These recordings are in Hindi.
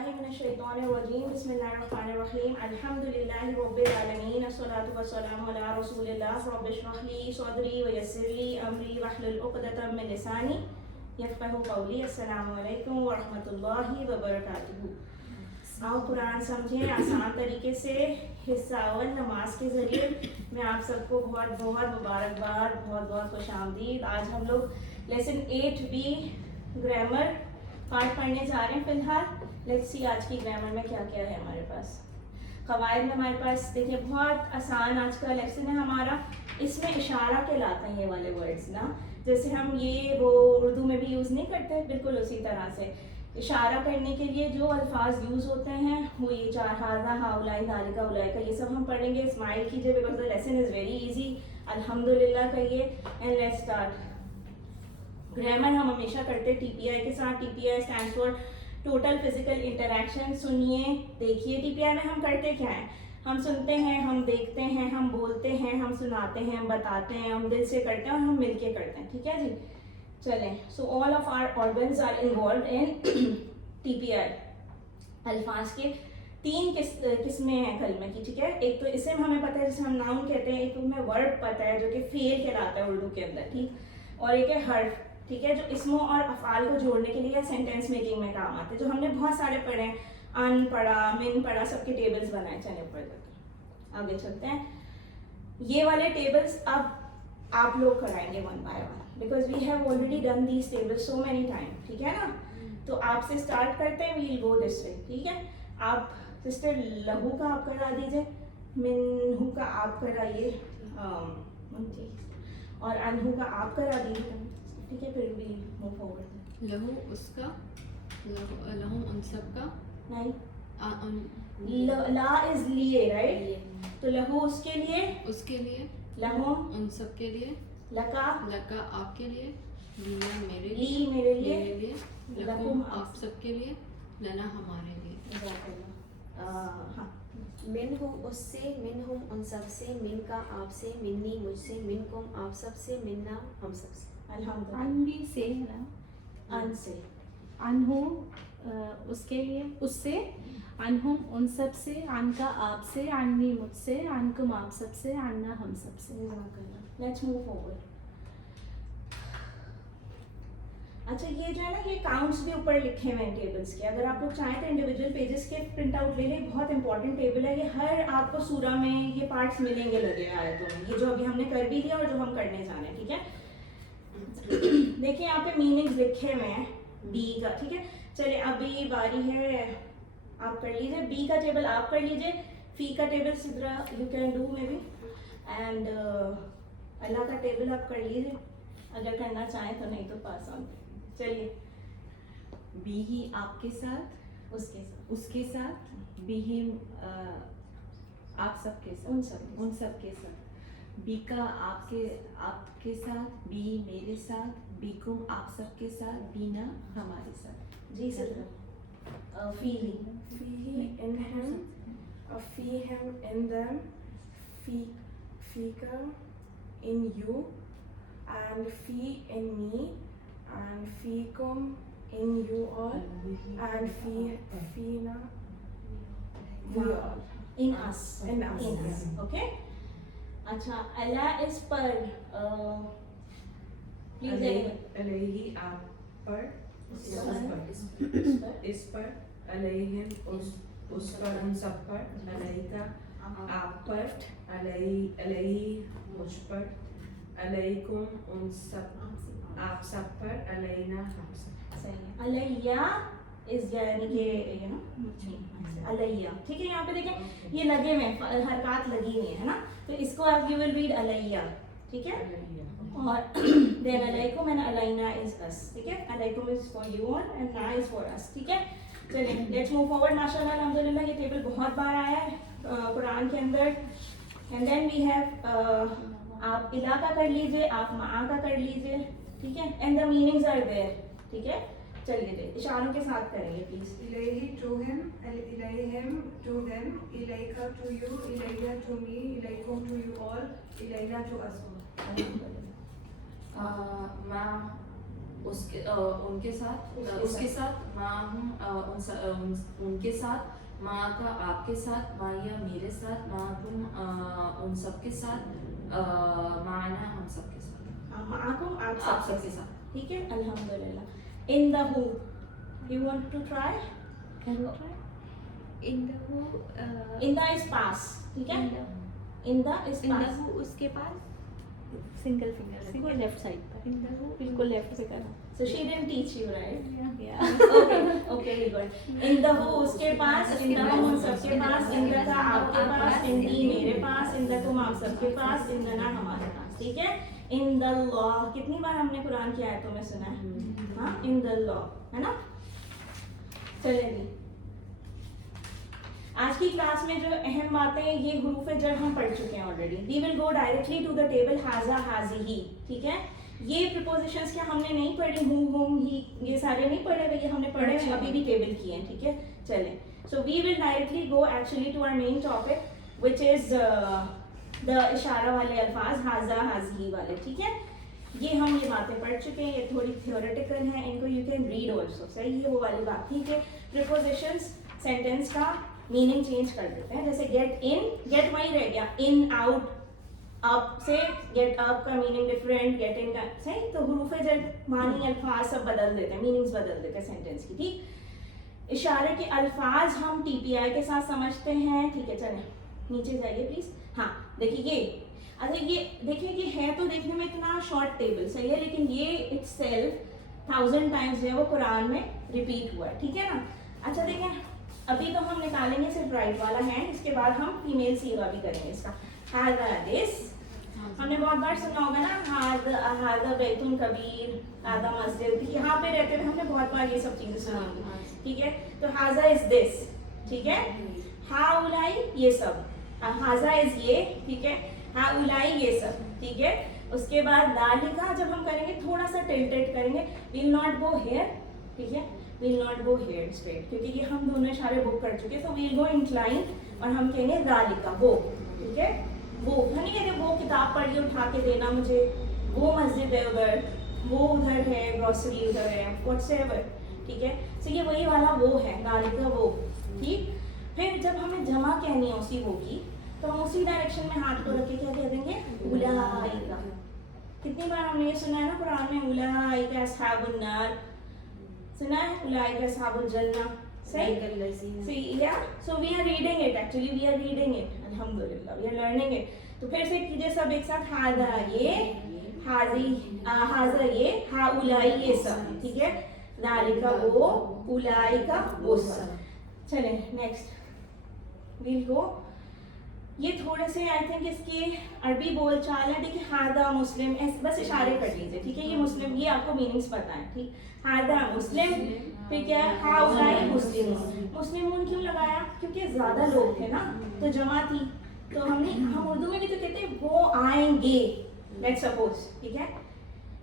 बिस्मिल्लाहि मिनश्शैतानिर्रजीम बिस्मिल्लाहिर्रहमानिर्रहीम अल्हम्दुलिल्लाहि रब्बिल आलमीन अस्सलातु वस्सलामु अला रसूलिल्लाह रब्बिश्रह ली सदरी व यस्सिर ली अमरी वहलुल उक़दतम मिन लिसानी यफ़क़हू क़ौली। अस्सलामु अलैकुम व रहमतुल्लाहि व बरकातुहू। आओ कुरान समझें आसान तरीके से। हिस्सा अव्वल नमाज के ज़रिए मैं आप सबको बहुत बहुत मुबारकबाद, बहुत बहुत खुशामदीद। आज हम लोग लेसन 8B ग्रामर पार्ट पढ़ने जा रहे हैं। फिलहाल लेट्स सी आज की ग्रामर में क्या क्या है हमारे पास। कवायद में हमारे पास देखिए बहुत आसान आज का लेसन है हमारा। इसमें इशारा कहलाते हैं ये वाले वर्ड्स ना, जैसे हम ये वो उर्दू में भी यूज़ नहीं करते, बिल्कुल उसी तरह से इशारा करने के लिए जो अल्फाज यूज़ होते हैं वो ये चार हाजा हाउलाई दालिका उलाइका ये सब हम पढ़ेंगे। स्माइल कीजिए because the lesson is very easy. अल्हम्दुलिल्लाह कहिए एंड लेट्स स्टार्ट। ग्रामर हम हमेशा करते हैं TPI के साथ। TPI stands for total physical interaction. सुनिए देखिए TPI में हम करते क्या हैं, हम सुनते हैं, हम देखते हैं, हम बोलते हैं, हम सुनाते हैं, हम बताते हैं, हम दिल से करते हैं और हम मिलके करते हैं। ठीक है जी, चलें। So all of our organs are involve in TPI। अल्फाज के तीन किस्में हैं कलमे की। ठीक है, एक तो इसम हमें पता है जिसे हम नाउन कहते हैं, एक तो हमें वर्ड पता है जो कि फेल कहलाता है उर्दू के अंदर, ठीक, और एक है हर्फ। ठीक है, जो इसमों और अफ़आल को जोड़ने के लिए सेंटेंस मेकिंग में काम आते हैं, जो हमने बहुत सारे पढ़े हैं। अन पढ़ा, मिन पढ़ा, सबके टेबल्स बनाए। चले ऊपर तक आगे चलते हैं। ये वाले टेबल्स अब आप लोग कराएंगे one by one because we have already done these tables so many time. ठीक है ना, तो आपसे स्टार्ट करते हैं। We'll go this way. ठीक है, आप सिस्टर लहू का आप करा दीजिए, मिनहू का आप कराइए, और अनहू का आप करा दीजिए। ठीक है, फिर भी मूव फॉरवर्ड। लहू उसका, लहू उन सब का, नहीं ला इज लिए, राइट, तो लहू उसके लिए, उसके लिए, लहू उन सब के लिए, लका लका आपके लिए, लिया मेरे ली लिए, मेरे लिए, मेरे लिए, लकुम आप सबके लिए, लना हमारे लिए। हाँ, मिन हूँ उससे, मिन हुम उन सब से, मिन का आपसे, मिन्नी मुझसे, मिन कुम आप सब से, मिन्ना हम सब से। अल्हम्दुलिल्लाह। अन भी से है ना, अन से, अनहु उसके लिए, उससे, अनहुम उन सब से, अन का आप से, अन्नी मुझसे, अनकुम आप सब से, अन्ना हम सब से। Let's move forward. अच्छा, ये जो है ना, ये काउंट्स भी ऊपर लिखे हुए हैं टेबल्स के। अगर आप लोग चाहें तो इंडिविजुअल पेजेस के प्रिंट आउट ले लें। बहुत इंपॉर्टेंट टेबल है ये। हर आपको सूरा में ये पार्ट्स मिलेंगे लगे आयतों में, ये जो अभी हमने कर भी लिया और जो हम करने जा रहे हैं। ठीक है, देखिए यहाँ पे मीनिंग्स लिखे हुए हैं बी का। ठीक है, चलिए अभी बारी है, आप कर लीजिए। बी का टेबल आप कर लीजिए, फी का टेबल सिद्रा you can do maybe, and अल्लाह का टेबल आप कर लीजिए अगर करना चाहें तो, नहीं तो पास ऑन। चलिए, बी ही आपके साथ, उसके साथ, उसके साथ, बी ही आप सबके साथ, उन सब के साथ। बी का आपके साथ, बी मेरे साथ, बी कुम आप सबके साथ, बीना हमारे साथ। जी सिद्रा। फी in him, fee him in them, fika in you, and fee in me, and feekum in you all, and feena we all. In us, In us. Okay. अच्छा, अल्लाह इस पर प्लीज अलैहि आप पर, इस पर, अलैहिम उस पर, उन सब पर, अलैका आप पर, अलैहि मुझ पर, अलैकुम उन सब आप सब पर, अलैना हम सब। सही है। अलैया इस यानी कि यू नो अलैया। ठीक है, यहाँ पे देखें ये लगे हुए हैं, हरकत लगी हुई है ना, तो इसको आप यू विल रीड अलैया। ठीक है, और देन अलैकुम एंड अलैना इज अस। ठीक है, अलैकुम इज फॉर यू एंड ना इज फॉर अस। ठीक है, चलिए लेट्स मूव फॉरवर्ड। माशाल्लाह अल्हम्दुलिल्लाह ये टेबल बहुत बार आया है कुरान के अंदर। एंड देन वी हैव, आप इला का कर लीजिए, आप मा का कर लीजिए। ठीक है, and the meanings are there. ठीक है, चलिए इशारों के साथ करेंगे please. Ilayhi to him, ilayhim to them, ilayka to you, ilayya to me, ilaykum to you all, ilayna to us all. मा उनके साथ उनके साथ माँ का आपके साथ, माँ या मेरे साथ, माँ उन सब के साथ, माना हम सब के साथ, माकुम आप आप सब सबके साथ। ठीक है, अल्हम्दुलिल्लाह। इन द हु, you want to try? Can you try? इन द हु इन द इज पास, ठीक है, इन द इज इन द पास। हु उसके पास, Single finger से वो लेफ्ट साइड पर, इन द हु बिल्कुल लेफ्ट पे करना। So she didn't teach you, right? Yeah. Okay, very good. In the who उसके पास, in the हम सबके पास, in the का आपके पास, in the मेरे पास, in the तुम आप सबके पास, in the ना हमारे पास, ठीक है? In the law, कितनी बार हमने कुरान की आयतों में सुना है? हाँ, in the law, है ना? चलिए जी। आज की क्लास में जो अहम बातें हैं ये हुरूफ जर हम पढ़ चुके हैं already. We will go directly to the table हाजा हाजिही, ठीक है? ये प्रीपोजिशंस क्या हमने नहीं पढ़ी, हूँ हुम ही, ये सारे नहीं पढ़े हुए, ये हमने पढ़े हुए, अभी भी टेबल किए हैं, ठीक है? चलें, so we will directly go actually to our main topic which is the इशारा वाले अल्फाज, हाजा हाजिही वाले, ठीक है? ये हम ये बातें पढ़ चुके हैं, ये थोड़ी थियोरेटिकल हैं, इनको यू कैन रीड ऑल्सो, सही है? वो वाली बात, ठीक है? प्रीपोजिशंस सेंटेंस का मीनिंग चेंज कर देते हैं, जैसे गेट इन, गेट वही रह गया, इन आउट, अप से गेट अप का मीनिंग डिफरेंट, गेट इन का सही, तो हुरूफ जर मानी अल्फाज सब बदल देते हैं, मीनिंग्स बदल देते हैं सेंटेंस की, ठीक? इशारे के अल्फाज हम टीपीआई के साथ समझते हैं, ठीक है? चलें नीचे जाइए प्लीज। हाँ देखिए ये, अच्छा ये देखिए कि है तो देखने में इतना शॉर्ट टेबल, सही है, लेकिन ये इटसेल्फ 1000 टाइम्स जो है वो कुरान में रिपीट हुआ है, ठीक है ना? अच्छा देखें, अभी तो हम निकालेंगे सिर्फ राइट वाला हैंड, इसके बाद हम फीमेल सीगा भी करेंगे इसका। हादा दिस हमने बहुत बार सुना होगा ना, हादा बैतुन कबीर, हादा मस्जिद, यहाँ पे रहते हुए हमने बहुत बार ये सब चीजें सुनी होंगी, ठीक है? तो हाजा इज दिस, ठीक है? हा उलाई ये सब, हाजा इज ये, ठीक है? हा उलाई ये सब, ठीक है? उसके बाद दालिका जब हम करेंगे थोड़ा सा टिल्टेड करेंगे, विल नॉट गो हेयर, ठीक है? Will not go here straight, क्योंकि ये हम दोनों इशारे बुक कर चुके हैं, तो विल गो इंक्लाइन और हम कहेंगे दालिका वो, ठीक है? वो हम नहीं कहते वो किताब पढ़ के उठा के देना मुझे, वो मस्जिद है उधर, वो उधर है, ग्रोसरी उधर है, व्हाट्सएवर, ठीक है? तो ये वही वाला वो है, दालिका वो, ठीक? फिर जब हमें जमा कहनी है उसी वो की, तो हम उसी डायरेक्शन में हाथ को रख के क्या कह देंगे, उलाइका। कितनी बार हमने ये सुना है ना कुरान में, उलाइका अस्हाबुन नार, सुना है? उलाइका अस्हाबुल जन्नह, सही? या so we are reading it, actually we are reading it, अल्हम्दुलिल्लाह वी आर लर्निंग इट। तो फिर से कीजिए सब एक साथ, हाजा ये, हाजी हाजा ये, हा उलाई ये सब, ठीक है? दालिका वो, उलाइका वो सब। चलें नेक्स्ट वील गो, ये थोड़े से आई थिंक इसके अरबी बोल चाल है, देखिए हादा मुस्लिम, बस इशारे कर लीजिए, ठीक है? ये मुस्लिम, ये आपको मीनिंग्स पता है, ठीक? हादा मुस्लिम, फिर क्या है? हाउलाई मुस्लिम, मुस्लिमून क्यों लगाया? क्योंकि ज्यादा लोग थे ना, तो जमा थी, तो हम उर्दू में भी तो कहते हैं वो आएंगे, लेट्स सपोज, ठीक है?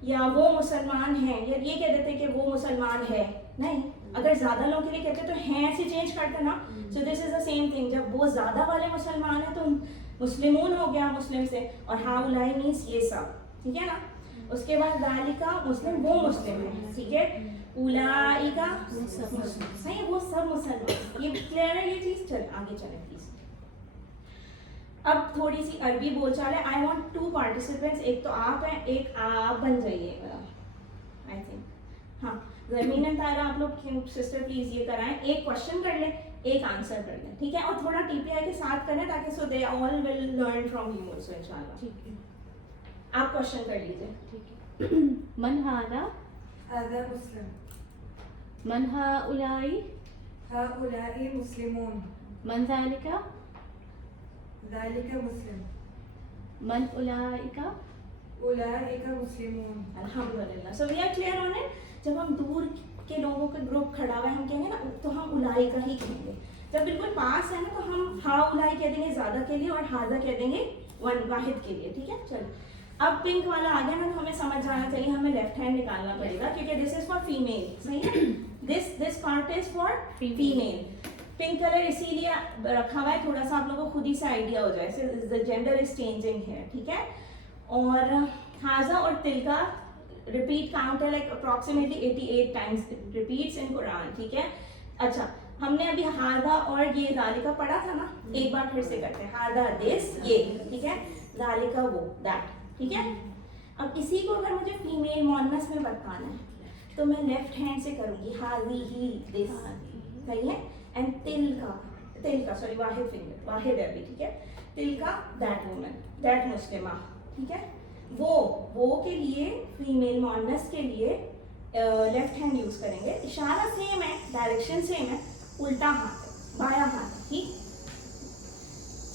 या वो मुसलमान हैं, या ये कह देते कि वो मुसलमान है, नहीं, अगर ज्यादा लोगों के लिए कहते तो हैं से चेंज करते ना, so this is the same thing, जब वो ज्यादा वाले मुसलमान है तो मुस्लिमून हो गया मुस्लिम से, और हाउलाई मीन्स ये सब, ठीक है ना? उसके बाद दालिका मुस्लिम, वो मुस्लिम है, ठीक है? उलाइका सही, वो सब मुसलमान, ये क्लियर है ये चीज? चल आगे चले प्लीज। अब थोड़ी सी अरबी बोलचाल है, आई वांट 2 पार्टिसिपेंट्स, एक तो आप हैं, एक आप बन जाइएगा, आई थिंक। हाँ जमीन एंड तारा, आप लोग सिस्टर प्लीज ये कराएं, एक क्वेश्चन कर लें, एक आंसर कर लें, ठीक है? और थोड़ा टीपीआई के साथ करें ताकि so they all will learn from you also इंशाल्लाह, ठीक है? आप क्वेश्चन कर लीजिए, ठीक है? मन हादा, हादा मुस्लिम, मन हाउलाई, हाउलाई मुस्लिमून, मन ज़ालिका, ज़ालिका मुस्लिम, मन उलाइका, उलाइका मुस्लिमून। अल्हम्दुलिल्लाह, so we are clear on it. जब हम दूर के लोगों का ग्रुप खड़ा हुआ है हम कहेंगे ना, तो हम उलाई का ही कहेंगे। जब बिल्कुल पास है ना तो हम हा उलाई कह देंगे ज़्यादा के लिए, और हादा कह देंगे वाहिद के लिए, ठीक है? चलो अब पिंक वाला आ गया ना, तो हमें समझ आना चाहिए, हमें लेफ्ट हैंड निकालना पड़ेगा, क्योंकि दिस इज फॉर फीमेल, सही है? This part is for female. Pink colour इसीलिए रखा हुआ है, थोड़ा सा आप लोगों को खुद ही से आइडिया हो जाए, द जेंडर इज चेंजिंग है, ठीक है? और हाजा और तिलका रिपीट काउंट है लाइक अप्रॉक्सीमेटली 88 टाइम्स रिपीट्स इन कुरान, ठीक है। अच्छा, हमने अभी हादा और ये जालिका पढ़ा था ना, एक बार फिर से करते हैं। हादा दिस, ये, ठीक है, जालिका वो, दैट, ठीक है। अब इसी को अगर मुझे फीमेल मोनस में बताना है तो मैं लेफ्ट हैंड से करूंगी, हादी ही दिस, सही है। एंड तिल का सॉरी वाहिद फिंगर, वाहिद है अभी, ठीक है। तिल का दैट वुमन, दैट मुस्लिमा, ठीक है। वो के लिए फीमेल मोनस के लिए लेफ्ट हैंड यूज करेंगे। इशारा सेम है, डायरेक्शन सेम है, उल्टा हाथ है, बाया हाथ है, ठीक।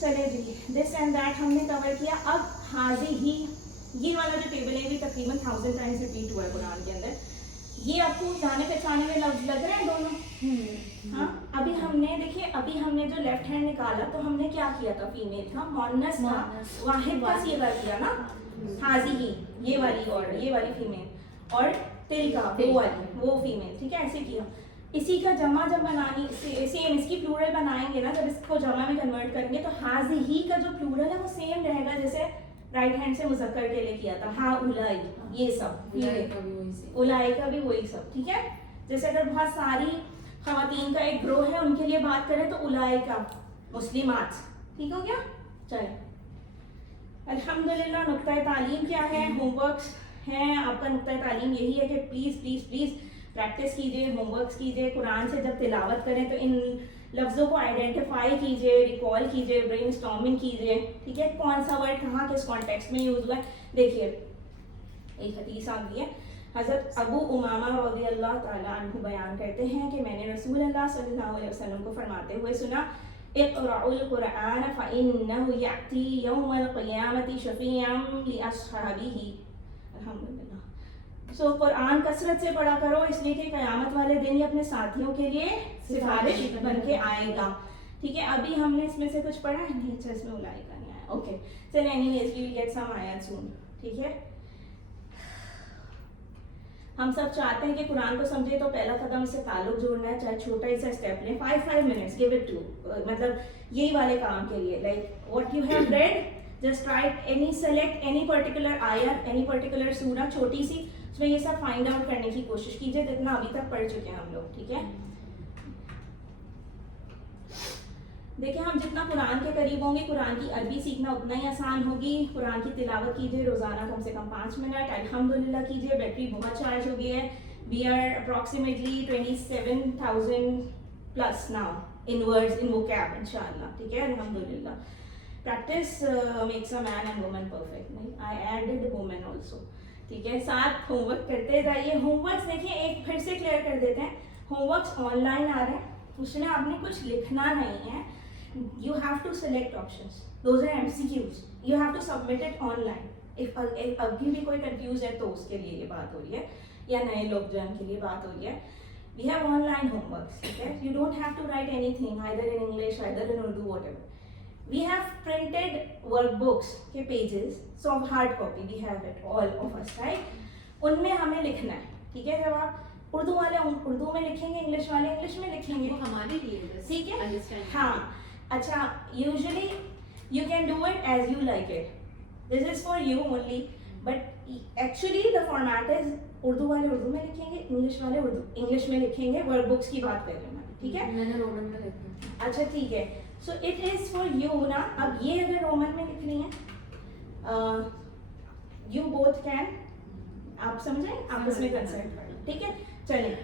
चले जी, दिस एंड दैट हमने कवर किया। अब हाजी ही, ये वाला जो टेबल है भी तकरीबन 1000 टाइम्स रिपीट हुआ है कुरान के अंदर। ये आपको जाने पहचाने में लफ्ज लग रहे हैं दोनों? हाँ, अभी हमने देखिए, अभी हमने जो लेफ्ट हैंड निकाला तो हमने क्या किया था, फीमेल था, मोनस था, वाहिद का सीगा किया ना, हाजी ही, ये वाली और ये वाली फीमेल, और तिल का वो वाली, वो फीमेल, ठीक है, ऐसे किया। इसी का जमा जब बनानी, सेम इसकी प्लूरल बनाएंगे ना, जब इसको जमा में कन्वर्ट करेंगे तो हाजी ही का जो प्लूरल है वो सेम रहेगा जैसे राइट हैंड से मुज़क्कर के लिए किया था, हा उलाई, ये सब, उलाई का भी वही सब, ठीक है। जैसे अगर बहुत सारी खवातीन का एक ग्रोह है उनके लिए बात करें तो उलाई का मुस्लिमात, ठीक हो गया। चले, अल्हम्दुलिल्लाह। नुक्ता तालीम क्या है, होमवर्क्स हैं आपका। नुक्ता तालीम यही है कि प्लीज़ प्लीज़ प्लीज़ प्रैक्टिस कीजिए, होमवर्क्स कीजिए। कुरान से जब तिलावत करें तो इन लफ्ज़ों को आइडेंटिफाई कीजिए, रिकॉल कीजिए, ब्रेनस्टॉर्मिंग कीजिए, ठीक है। कौन सा वर्ड कहाँ किस कॉन्टेक्स्ट में यूज़ हुआ है। देखिए एक हदीस आ गई है, हज़रत अबू उमामा रज़ियल्लाहु ताला अन्हु बयान करते हैं कि मैंने रसूलुल्लाह सल्लल्लाहु अलैहि वसल्लम को फरमाते हुए सुना, इक़राउल कुरान फ़इन्नहु यअती यौमल क़ियामति शफ़ीअन लिअस्हाबिही। अल्हम्दुलिल्लाह। सो कुरान कसरत से पढ़ा करो, इसलिए कि क़यामत वाले दिन ये अपने साथियों के लिए सिफारिश बन के आएगा, ठीक है। अभी हमने इसमें से कुछ पढ़ा है नहीं, अच्छा इसमें उलाई का नहीं आया, ओके। चलिए, anyways we will get some आयत सून, ठीक है। हम सब चाहते हैं कि कुरान को समझे तो पहला कदम इससे ताल्लुक जोड़ना है, चाहे छोटा ही सा स्टेप लें, 5 मिनट्स गिव इट टू, मतलब यही वाले काम के लिए, like what you have read, just right any, select any particular आयत, एनी पर्टिकुलर सूरा, छोटी सी, उसमें ये सब फाइंड आउट करने की कोशिश कीजिए जितना अभी तक पढ़ चुके हैं हम लोग, ठीक है। देखिए, हम जितना कुरान के करीब होंगे, कुरान की अरबी सीखना उतना ही आसान होगी। कुरान की तिलावत कीजिए रोज़ाना कम से कम 5 मिनट, अल्हम्दुलिल्लाह कीजिए। बैटरी बहुत चार्ज हो गई है, we are approximately 27,000 plus now in words in vocab, इंशाअल्लाह, ठीक है, अल्हम्दुलिल्लाह। Practice makes a man and woman perfect, नहीं, आई एडेड वुमेन ऑल्सो, ठीक है। साथ होमवर्क करते जाइए। होमवर्क्स देखिए, एक फिर से क्लियर कर देते हैं, होमवर्क्स ऑनलाइन आ रहे हैं, उसमें आपने कुछ लिखना नहीं है। You have to select options. Those are MCQs. You have to submit it online. If अभी भी कोई confused है तो उसके लिए ये बात हो रही है, या नए लोग जिनके लिए बात हो रही है। We have online homeworks. Okay? You don't have to write anything, either in English, either in Urdu, whatever. We have printed workbooks के pages, so hard copy we have it, all of us, right? उनमें हमें लिखना है, ठीक है। जब आप उर्दू वाले उर्दू में लिखेंगे, इंग्लिश वाले इंग्लिश में लिखेंगे, वो हमारे लिए, ठीक है, अंडरस्टैंड। हाँ। अच्छा, usually you can do it as you like it, this is for you only, but actually the format is Urdu वाले उर्दू में लिखेंगे, इंग्लिश वाले इंग्लिश में लिखेंगे। वर्ड बुक्स की बात कर रहे हैं, ठीक है। मैंने रोमन में लिखा। अच्छा, ठीक है, so it is for you ना। अब ये अगर रोमन में लिखनी है, यू बोथ कैन, आप समझे, आपस में कंसल्ट करें, ठीक है। चलिए,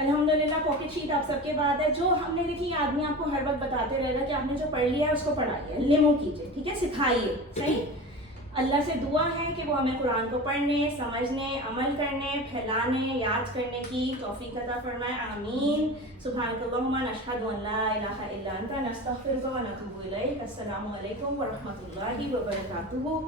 अल्हम्दुलिल्लाह पॉकेट शीट आप सबके बाद है। जो हमने देखी, आदमी आपको हर वक्त बताते रहेगा कि आपने जो पढ़ लिया है उसको पढ़ाइए, लिमो कीजिए, ठीक है, सिखाइए, सही। अल्लाह से दुआ है कि वो हमें कुरान को पढ़ने, समझने, अमल करने, फैलाने, याद करने की तौफीक अता फरमाए, आमीन। सुब्हानकल्लाहुम्मा नशहदु अन ला इलाहा इल्ला अंता नस्तगफिरुका व नतूबु इलैक। अस्सलामु अलैकुम व रहमतुल्लाहि व बरकातुहू।